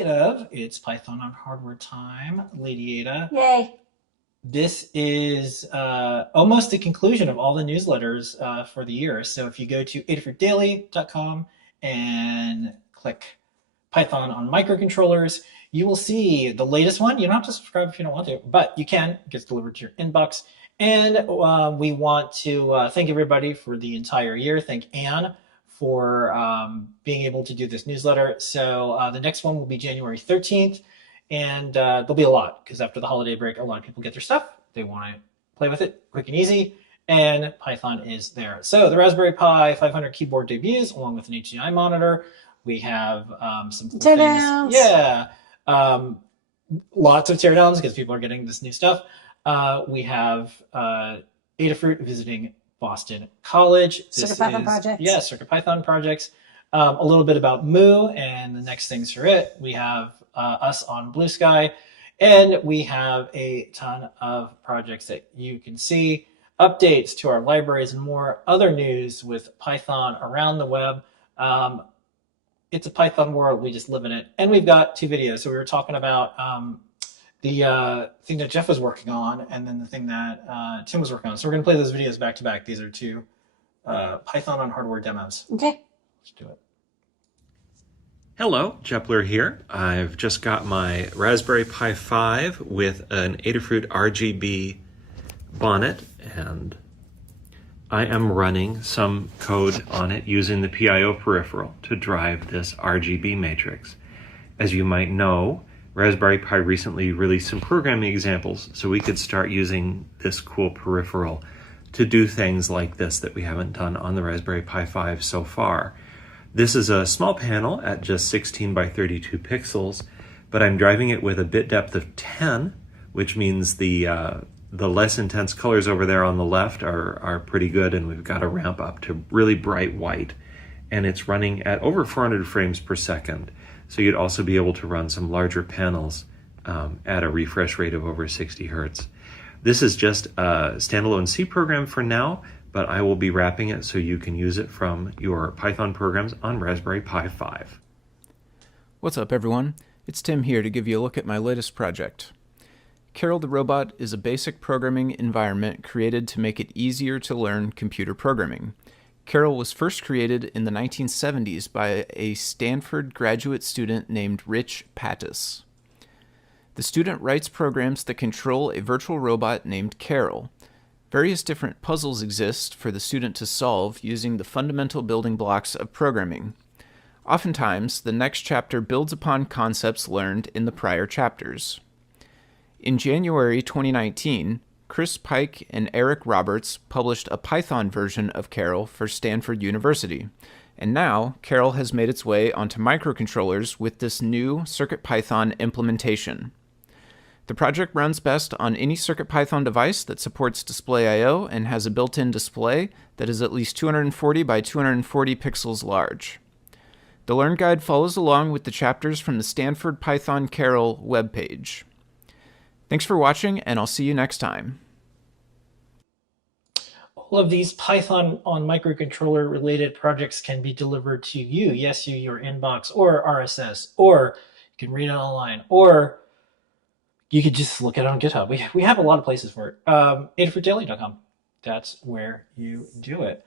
speaking of, it's Python on hardware time, Ladyada. Yay. This is almost the conclusion of all the newsletters for the year. So if you go to adafruitdaily.com and click Python on microcontrollers, you will see the latest one. You don't have to subscribe if you don't want to, but you can. It gets delivered to your inbox. And we want to thank everybody for the entire year. Thank Anne for being able to do this newsletter. So the next one will be January 13th. And there'll be a lot because after the holiday break, a lot of people get their stuff. They want to play with it quick and easy. And Python is there. So the Raspberry Pi 500 keyboard debuts along with an HDMI monitor. We have some cool things. Teardowns. Yeah. Lots of teardowns because people are getting this new stuff. We have Adafruit visiting Boston College. CircuitPython projects. Yeah, CircuitPython projects. A little bit about Moo and the next things for it. We have us on Blue Sky, and we have a ton of projects that you can see, updates to our libraries and more other news with Python around the web. It's a Python world. We just live in it. And we've got 2 videos. So we were talking about the thing that Jeff was working on and then the thing that Tim was working on. So we're going to play those videos back to back. These are 2 Python on hardware demos. Okay. Let's do it. Hello, Jepler here. I've just got my Raspberry Pi 5 with an Adafruit RGB bonnet, and I am running some code on it using the PIO peripheral to drive this RGB matrix. As you might know, Raspberry Pi recently released some programming examples, so we could start using this cool peripheral to do things like this that we haven't done on the Raspberry Pi 5 so far. This is a small panel at just 16 by 32 pixels, but I'm driving it with a bit depth of 10, which means the less intense colors over there on the left are pretty good, and we've got a ramp up to really bright white. And it's running at over 400 frames per second. So you'd also be able to run some larger panels at a refresh rate of over 60 hertz. This is just a standalone C program for now, but I will be wrapping it so you can use it from your Python programs on Raspberry Pi 5. What's up, everyone? It's Tim here to give you a look at my latest project. Carol the Robot is a basic programming environment created to make it easier to learn computer programming. Carol was first created in the 1970s by a Stanford graduate student named Rich Pattis. The student writes programs that control a virtual robot named Carol. Various different puzzles exist for the student to solve using the fundamental building blocks of programming. Oftentimes, the next chapter builds upon concepts learned in the prior chapters. In January 2019, Chris Pike and Eric Roberts published a Python version of Carol for Stanford University, and now Carol has made its way onto microcontrollers with this new CircuitPython implementation. The project runs best on any CircuitPython device that supports display I/O and has a built-in display that is at least 240 by 240 pixels large. The Learn Guide follows along with the chapters from the Stanford Python Carol webpage. Thanks for watching, and I'll see you next time. All of these Python on microcontroller related projects can be delivered to you. Yes, your inbox or RSS, or you can read it online, or you could just look at it on GitHub. We have a lot of places for it. Adafruitdaily.com. That's where you do it.